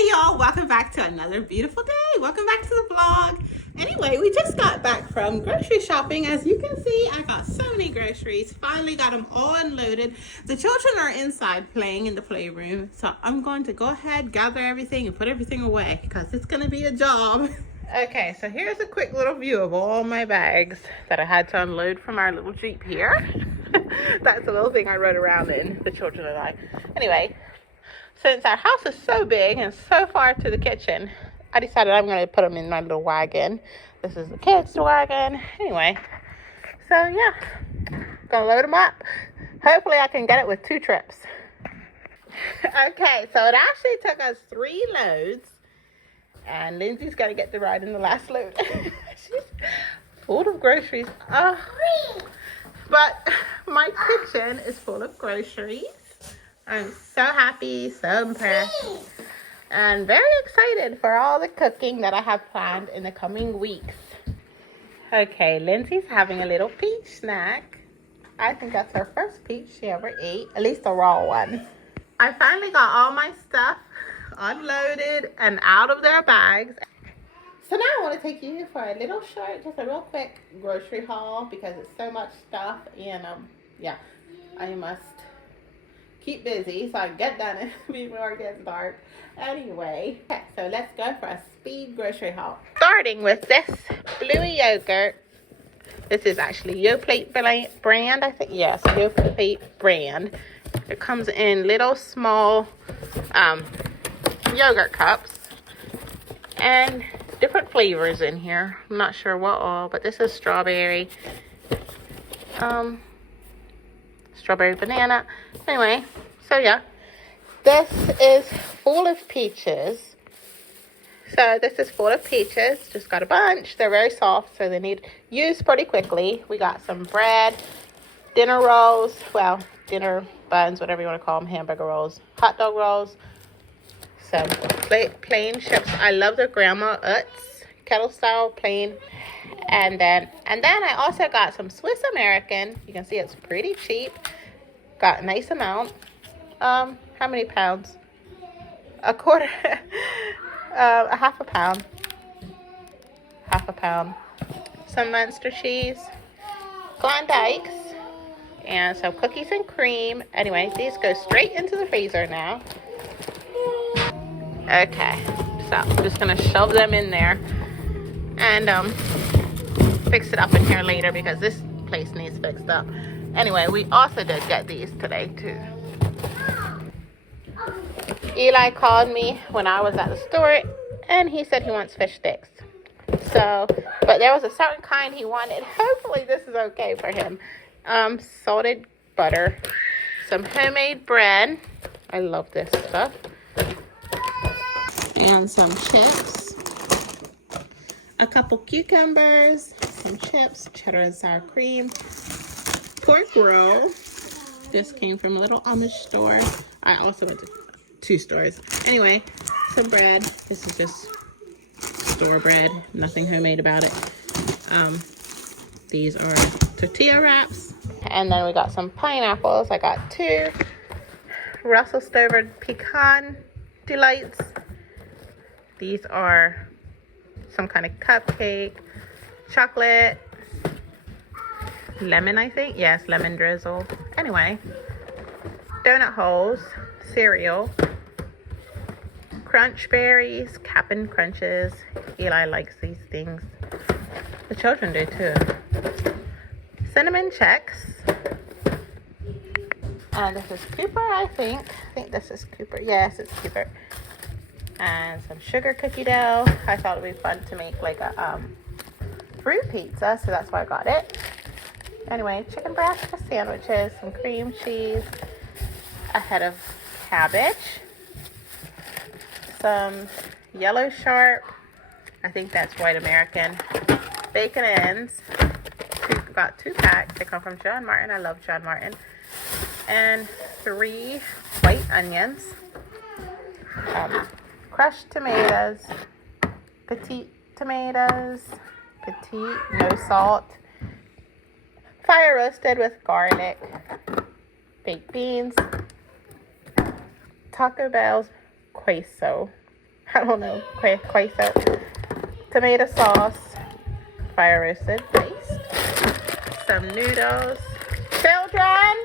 Hey y'all, welcome back to another beautiful day. Welcome back to the vlog. Anyway, we just got back from grocery shopping. As you can see, I got so many groceries. Finally got them all unloaded. The children are inside playing in the playroom. So I'm going to go ahead, gather everything and put everything away because it's going to be a job. Okay, so here's a quick little view of all my bags that I had to unload from our little Jeep here. That's the little thing I rode around in, the children and I. Anyway, since our house is so big and so far to the kitchen, I decided I'm going to put them in my little wagon. This is the kids' wagon. Anyway, so yeah, gonna load them up. Hopefully I can get it with 2 trips. Okay, so it actually took us 3 loads. And Lindsay's got to get the ride in the last load. She's full of groceries. But my kitchen is full of groceries. I'm so happy, so impressed, and very excited for all the cooking that I have planned in the coming weeks. Okay, Lindsay's having a little peach snack. I think that's her first peach she ever ate, at least a raw one. I finally got all my stuff unloaded and out of their bags. So now I want to take you for a little short, just a real quick grocery haul because it's so much stuff and yeah, I must keep busy so I can get done before it gets dark. Anyway, okay, so let's go for a speed grocery haul. Starting with this bluey yogurt. This is actually Yoplait brand, I think. Yes, Yoplait brand. It comes in little small yogurt cups and different flavors in here. I'm not sure what all, but this is strawberry, strawberry banana. Anyway, so yeah, this is full of peaches. So this is full of peaches. Just got a bunch. They're very soft, so they need used pretty quickly. We got some bread, dinner rolls, well, dinner buns, whatever you want to call them, hamburger rolls, hot dog rolls, some plain chips. I love the grandma Utz, kettle style plain. And then I also got some Swiss American. You can see it's pretty cheap. Got a nice amount. How many pounds? A quarter. A half a pound. Half a pound. Some Munster cheese. Klondikes. And some cookies and cream. Anyway, these go straight into the freezer now. Okay, so I'm just gonna shove them in there and fix it up in here later because this place needs fixed up. Anyway, we also did get these today too. Eli called me when I was at the store and he said he wants fish sticks. So, but there was a certain kind he wanted. Hopefully this is okay for him. Salted butter, some homemade bread. I love this stuff. And some chips, a couple cucumbers, some chips, cheddar and sour cream, pork roll. This came from a little Amish store. I also went to 2 stores. Anyway, some bread. This is just store bread, nothing homemade about it. These are tortilla wraps. And then we got some pineapples. I got 2 Russell Stover pecan delights. These are some kind of cupcake, chocolate, lemon, I think. Yes, lemon drizzle. Anyway, donut holes, cereal, crunch berries, Cap'n Crunches. Eli likes these things. The children do too. Cinnamon checks. And this is Cooper, I think. I think this is Cooper. Yes, it's Cooper. And some sugar cookie dough. I thought it would be fun to make like a fruit pizza, so that's why I got it. Anyway, chicken breakfast sandwiches, some cream cheese, a head of cabbage, some yellow sharp, I think that's white American, bacon ends. Got 2 packs. They come from John Martin. I love John Martin. And 3 white onions. Crushed tomatoes, petite tomatoes, petite, no salt, fire roasted with garlic, baked beans, Taco Bell's queso, I don't know, queso, tomato sauce, fire roasted paste, some noodles. Children,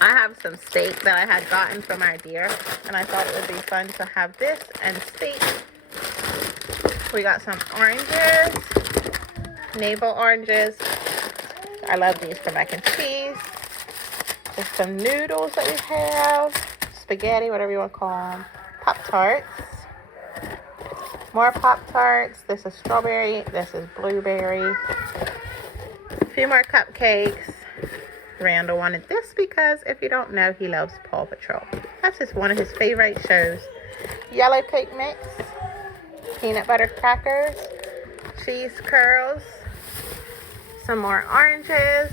I have some steak that I had gotten from our deer, and I thought it would be fun to have this and steak. We got some oranges, navel oranges. I love these for mac and cheese. There's some noodles that we have, spaghetti, whatever you want to call them. Pop-Tarts. More Pop-Tarts. This is strawberry. This is blueberry. A few more cupcakes. Randall wanted this because, if you don't know, he loves Paw Patrol. That's just one of his favorite shows. Yellow cake mix. Peanut butter crackers. Cheese curls. Some more oranges.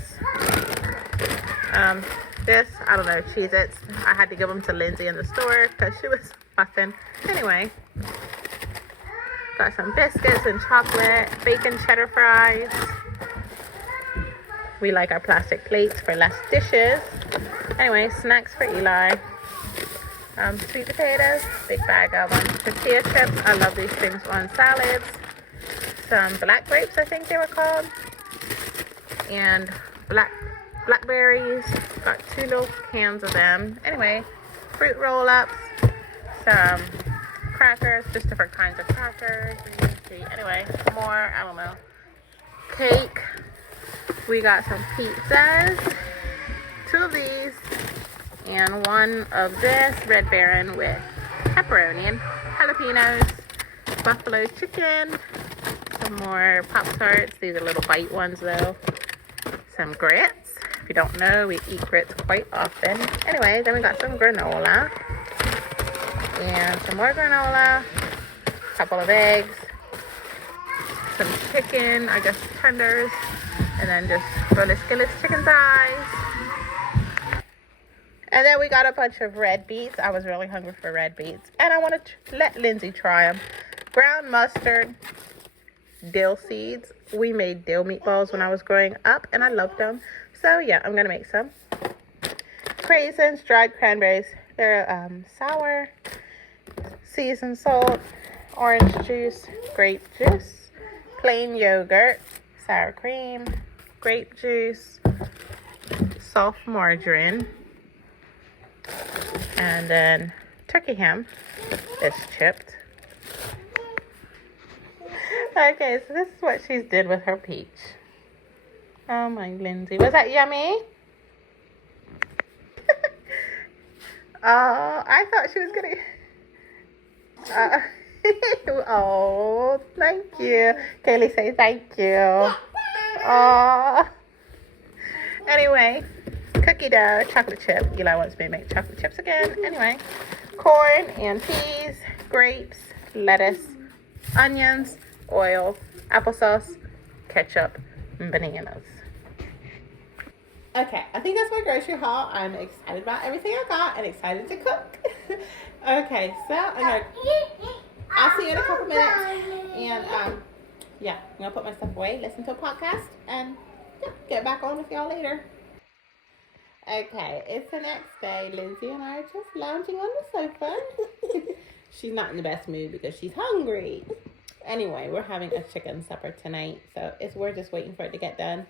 This, I don't know, Cheez-Its. I had to give them to Lindsay in the store because she was fussing. Anyway, got some biscuits and chocolate, bacon cheddar fries. We like our plastic plates for less dishes. Anyway, snacks for Eli. Sweet potatoes, big bag of them. Tortilla chips, I love these things on salads. Some black grapes, I think they were called. And blackberries. Got 2 little cans of them. Anyway, fruit roll-ups, some crackers, just different kinds of crackers. Anyway, more, I don't know, cake. We got some pizzas, 2 of these, and 1 of this Red Baron with pepperoni and jalapenos, buffalo chicken, some more Pop-Tarts. These are little bite ones though. Some grits. If you don't know, we eat grits quite often. Anyway, then we got some granola. And some more granola. A couple of eggs. Some chicken, I guess tenders. And then just boneless skillet chicken thighs. And then we got a bunch of red beets. I was really hungry for red beets. And I want to let Lindsay try them. Ground mustard. Dill seeds. We made dill meatballs when I was growing up, and I loved them. So yeah, I'm gonna make some. Craisins, dried cranberries. They're sour. Seasoned salt, orange juice, grape juice, plain yogurt, sour cream, grape juice, soft margarine, and then turkey ham. It's chipped. Okay, so this is what she's did with her peach. Oh my Lindsay. Was that yummy? Oh, I thought she was gonna... oh, thank you. Kaylee, say thank you. Oh. Anyway, cookie dough, chocolate chip. Eli wants me to make chocolate chips again. Anyway, corn and peas, grapes, lettuce, onions, oil, applesauce, ketchup, and bananas. Okay, I think that's my grocery haul. I'm excited about everything I got and excited to cook. Okay, so I'll see you in a couple minutes. And yeah, I'm gonna put my stuff away, listen to a podcast, and yeah, get back on with y'all later. Okay, it's the next day. Lindsay and I are just lounging on the sofa. She's not in the best mood because she's hungry. Anyway, we're having a chicken supper tonight, so we're just waiting for it to get done.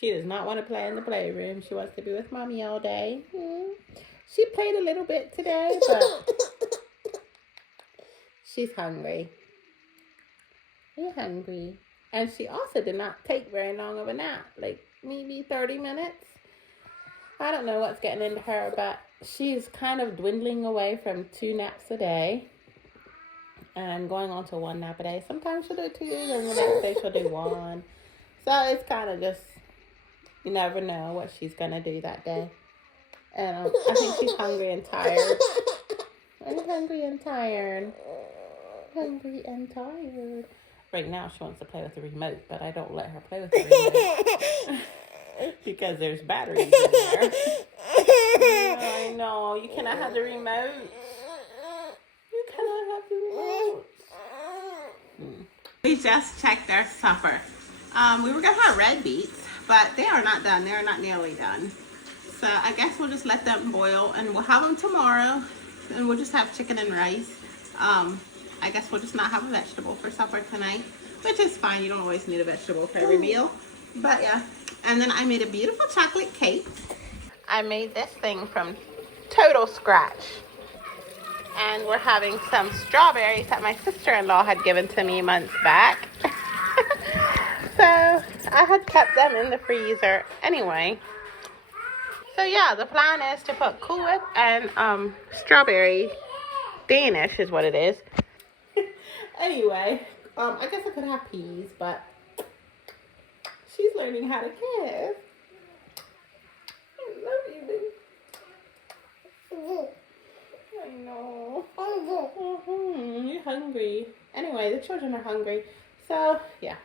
She does not want to play in the playroom. She wants to be with mommy all day. She played a little bit today, but she's hungry. She's hungry. And she also did not take very long of a nap, like maybe 30 minutes. I don't know what's getting into her, but she's kind of dwindling away from 2 naps a day. And going on to 1 nap a day. Sometimes she'll do 2, and the next day she'll do 1. So it's kind of just, you never know what she's going to do that day. And I think she's hungry and tired. I'm hungry and tired. Hungry and tired. Right now she wants to play with the remote, but I don't let her play with the remote. Because there's batteries in there. I know. You cannot have the remote. We just checked our supper. We were gonna have red beets, but they are not done. They are not nearly done. So I guess we'll just let them boil, and we'll have them tomorrow. and we'll just have chicken and rice. I guess we'll just not have a vegetable for supper tonight, which is fine. You don't always need a vegetable for every meal. But yeah, and then I made a beautiful chocolate cake. I made this thing from total scratch. And we're having some strawberries that my sister-in-law had given to me months back. So I had kept them in the freezer anyway. So yeah, the plan is to put Cool Whip and strawberry Danish is what it is. Anyway, I guess I could have peas, but she's learning how to kiss. I love you, boo. I know. You're hungry. Anyway, the children are hungry. So, yeah.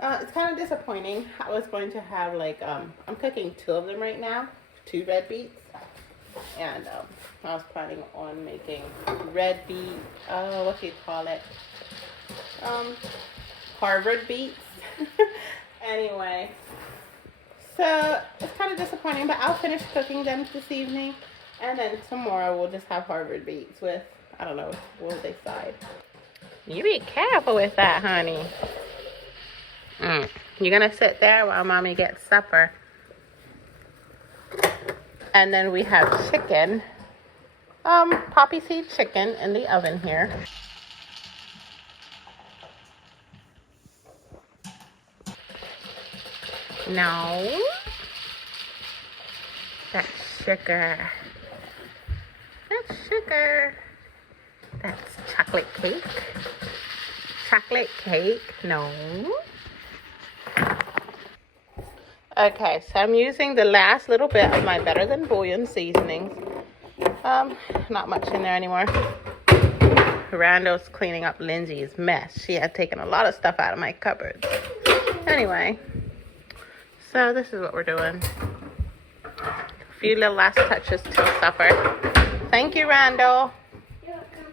It's kind of disappointing. I was going to have, like, I'm cooking 2 of them right now. 2 red beets. And I was planning on making red beet, what do you call it? Harvard beets. Anyway. So, it's kind of disappointing, but I'll finish cooking them this evening. And then tomorrow we'll just have Harvard beets with, I don't know, we'll decide. You be careful with that, honey. You're going to sit there while mommy gets supper. And then we have chicken, poppy seed chicken in the oven here. No. That's sugar. That's sugar. That's chocolate cake. Chocolate cake. No. Okay, so I'm using the last little bit of my Better Than Bouillon seasonings. Not much in there anymore. Randall's cleaning up Lindsay's mess. She had taken a lot of stuff out of my cupboard. Anyway, so this is what we're doing. A few little last touches till supper. Thank you, Randall. You're welcome.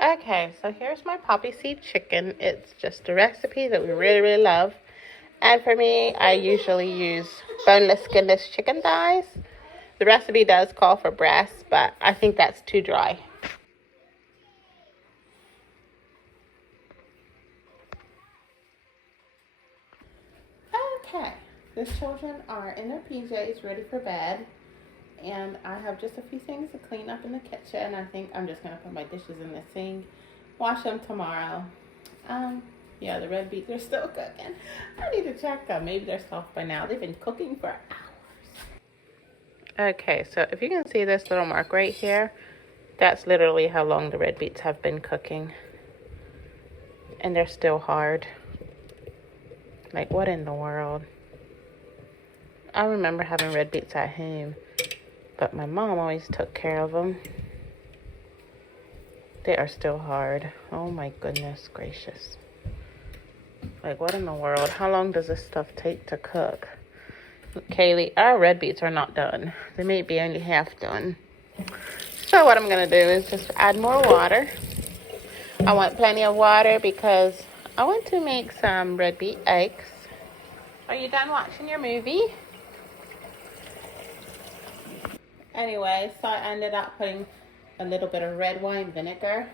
Okay, so here's my poppy seed chicken. It's just a recipe that we really, really love. And for me, I usually use boneless, skinless chicken thighs. The recipe does call for breasts, but I think that's too dry. Okay, the children are in their PJs, ready for bed. And I have just a few things to clean up in the kitchen. I think I'm just going to put my dishes in the sink, wash them tomorrow. Yeah, the red beets are still cooking. I need to check them. Maybe they're soft by now. They've been cooking for hours. Okay, so if you can see this little mark right here, that's literally how long the red beets have been cooking. And they're still hard. Like, what in the world? I remember having red beets at home, but my mom always took care of them. They are still hard. Oh my goodness gracious. Like, what in the world? How long does this stuff take to cook? Kaylee, our red beets are not done. They may be only half done. So what I'm going to do is just add more water. I want plenty of water because I want to make some red beet eggs. Are you done watching your movie? Anyway, so I ended up putting a little bit of red wine vinegar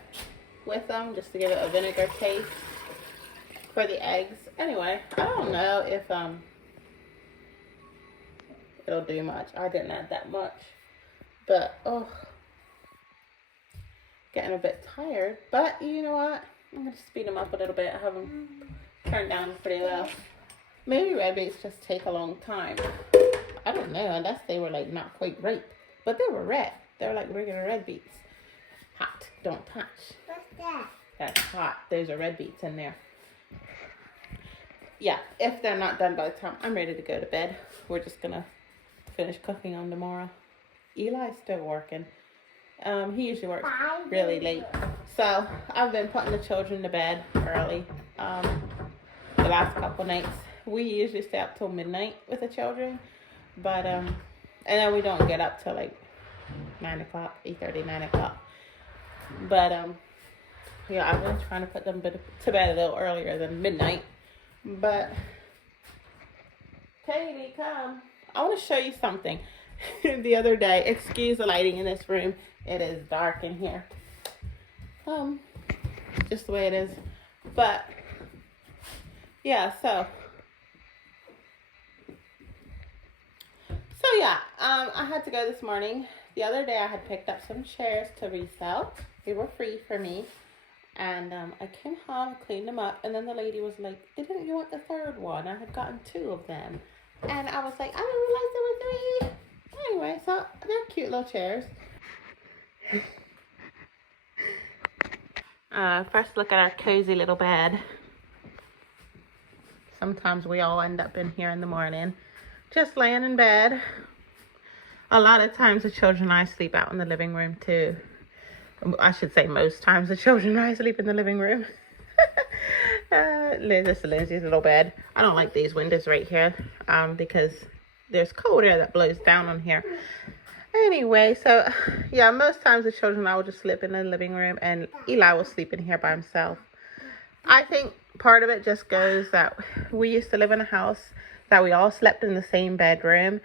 with them just to give it a vinegar taste for the eggs. Anyway, I don't know if it'll do much. I didn't add that much, but oh, getting a bit tired. But you know what? I'm gonna speed them up a little bit. I have them turned down pretty low. Maybe red beets just take a long time. I don't know, unless they were like not quite ripe, but they were red. They're like regular red beets. Hot. Don't touch. What's that? That's hot. There's a red beets in there. Yeah, if they're not done by the time I'm ready to go to bed, we're just gonna finish cooking on tomorrow. Eli's still working. He usually works really late. So I've been putting the children to bed early. The last couple nights. We usually stay up till midnight with the children. But and then we don't get up till like 9 o'clock, 8:30, 9 o'clock. But yeah, I've been trying to put them to bed a little earlier than midnight. But Katie, come. I want to show you something. the other day. Excuse the lighting in this room. It is dark in here. Just the way it is. But yeah, so yeah, I had to go this morning. The other day I had picked up some chairs to resell. They were free for me. And I came home, cleaned them up, and then the lady was like, didn't you want the third one? I had gotten 2 of them. And I was like, I didn't realize there were 3. Anyway, so they're cute little chairs. First look at our cozy little bed. Sometimes we all end up in here in the morning, just laying in bed. A lot of times the children and I sleep out in the living room too. I should say most times the children and I sleep in the living room. This is Lindsay's little bed. I don't like these windows right here because there's cold air that blows down on here. Anyway, so yeah, most times the children and I will just sleep in the living room and Eli will sleep in here by himself. I think part of it just goes that we used to live in a house that we all slept in the same bedroom,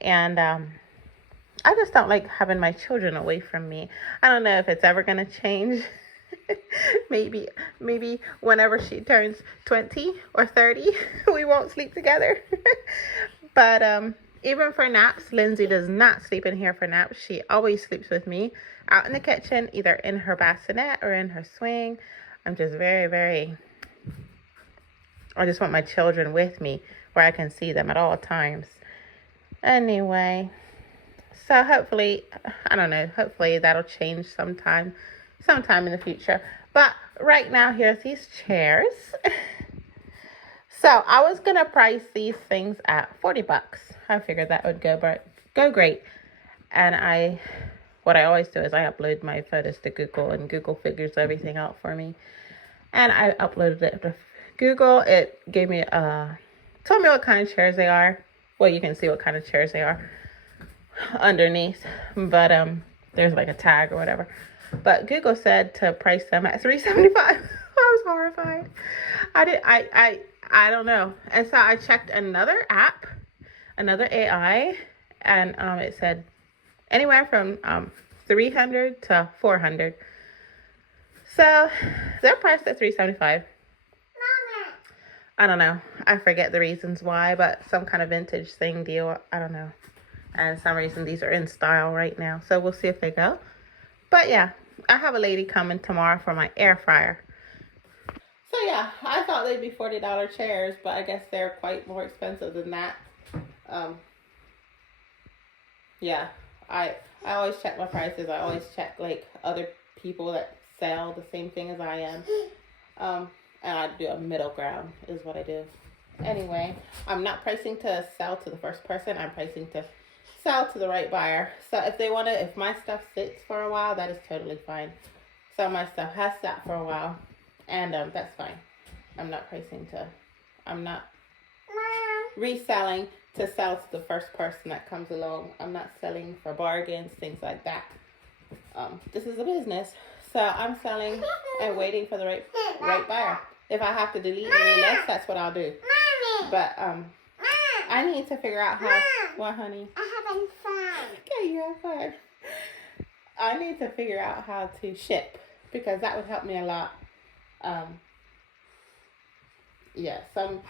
and I just don't like having my children away from me. I don't know if it's ever going to change. maybe whenever she turns 20 or 30, we won't sleep together. But even for naps, Lindsay does not sleep in here for naps. She always sleeps with me out in the kitchen, either in her bassinet or in her swing. I'm just I just want my children with me where I can see them at all times. Anyway, so hopefully, I don't know, hopefully that'll change sometime in the future. But right now, here's these chairs. So I was going to price these things at $40. I figured that would go great. And what I always do is I upload my photos to Google, and Google figures everything out for me. And I uploaded it to Google. It gave me, told me what kind of chairs they are. Well, you can see what kind of chairs they are underneath. But there's like a tag or whatever. But Google said to price them at $3.75. I was horrified. I don't know. And so I checked another app, another AI, and it said anywhere from $300 to $400. So they're priced at $3.75. I don't know. I forget the reasons why, but some kind of vintage thing deal. I don't know. And some reason these are in style right now. So we'll see if they go. But yeah, I have a lady coming tomorrow for my air fryer. So yeah, I thought they'd be $40 chairs, but I guess they're quite more expensive than that. Yeah, I always check my prices. I always check like other people that sell the same thing as I am. And I do a middle ground is what I do. Anyway, I'm not pricing to sell to the first person. I'm pricing to sell to the right buyer. So if my stuff sits for a while, that is totally fine. So my stuff has sat for a while, and that's fine. I'm not reselling to sell to the first person that comes along. I'm not selling for bargains, things like that. This is a business. So I'm selling and waiting for the right buyer. If I have to delete and relist, that's what I'll do. But I need to figure out how. What, honey? I'm having fun. Okay, you have fun. I need to figure out how to ship, because that would help me a lot. Yeah, some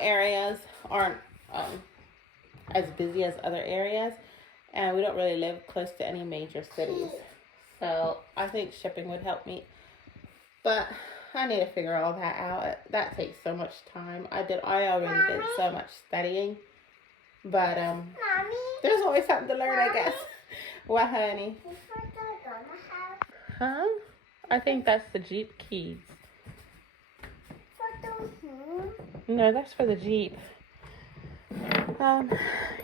areas aren't as busy as other areas, and we don't really live close to any major cities. So I think shipping would help me. But I need to figure all that out. That takes so much time. I already did so much studying. But there's always something to learn, I guess. What, honey? Huh? I think that's the Jeep keys. No, that's for the Jeep.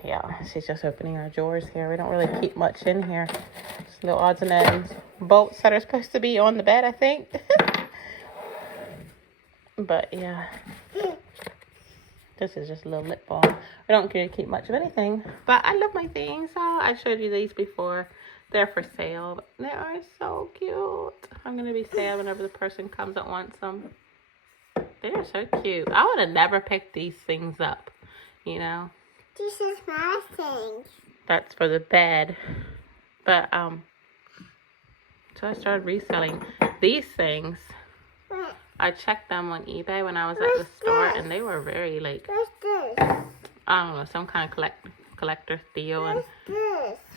Yeah, she's just opening our drawers here. We don't really keep much in here. Just little odds and ends. Bolts that are supposed to be on the bed, I think. But yeah. This is just a little lip balm. We don't really keep much of anything. But I love my things. So I showed you these before. They're for sale. But they are so cute. I'm going to be sad whenever the person comes that wants them. They're so cute. I would have never picked these things up. You know? These are my things. That's for the bed. But so I started reselling these things. I checked them on eBay when I was at the store, and they were very like, I don't know, some kind of collector deal. And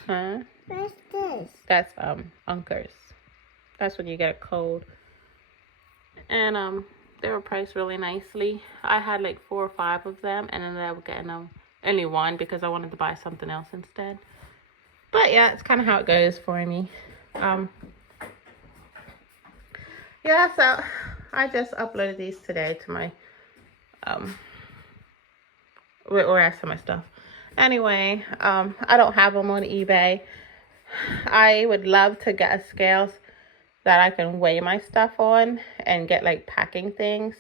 huh? What's this? That's Unkers. That's when you get a cold. And they were priced really nicely. I had like 4 or 5 of them, and then I was getting only one because I wanted to buy something else instead. But yeah, it's kind of how it goes for me. Yeah, so I just uploaded these today to my where some of my stuff. Anyway, I don't have them on eBay. I would love to get a scale that I can weigh my stuff on and get like packing things,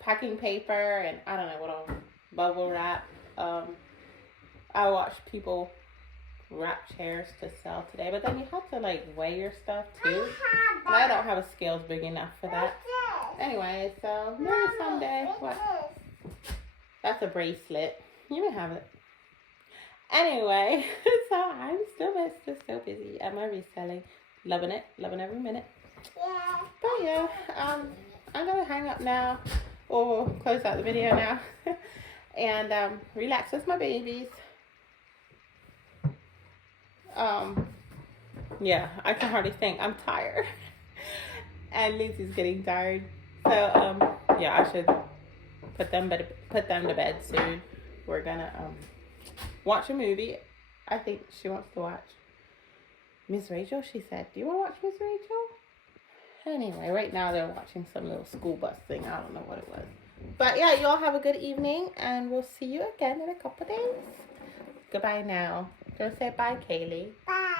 packing paper, and I don't know what else, bubble wrap. I watched people wrap chairs to sell today, but then you have to like weigh your stuff too, and I don't have a scale big enough for that. Anyway, so maybe someday. What? That's a bracelet. You may have it. Anyway, so I'm still so busy at my reselling, loving every minute. Yeah. But yeah, I'm gonna hang up now, or close out the video now, and relax with my babies. Yeah, I can hardly think. I'm tired, and Lucy's getting tired. So yeah, I should put them to bed soon. We're gonna watch a movie. I think she wants to watch Miss Rachel. She said, "Do you want to watch Miss Rachel?" Anyway, right now they're watching some little school bus thing. I don't know what it was. But yeah, you all have a good evening, and we'll see you again in a couple days. Goodbye now. Go say bye, Kaylee. Bye.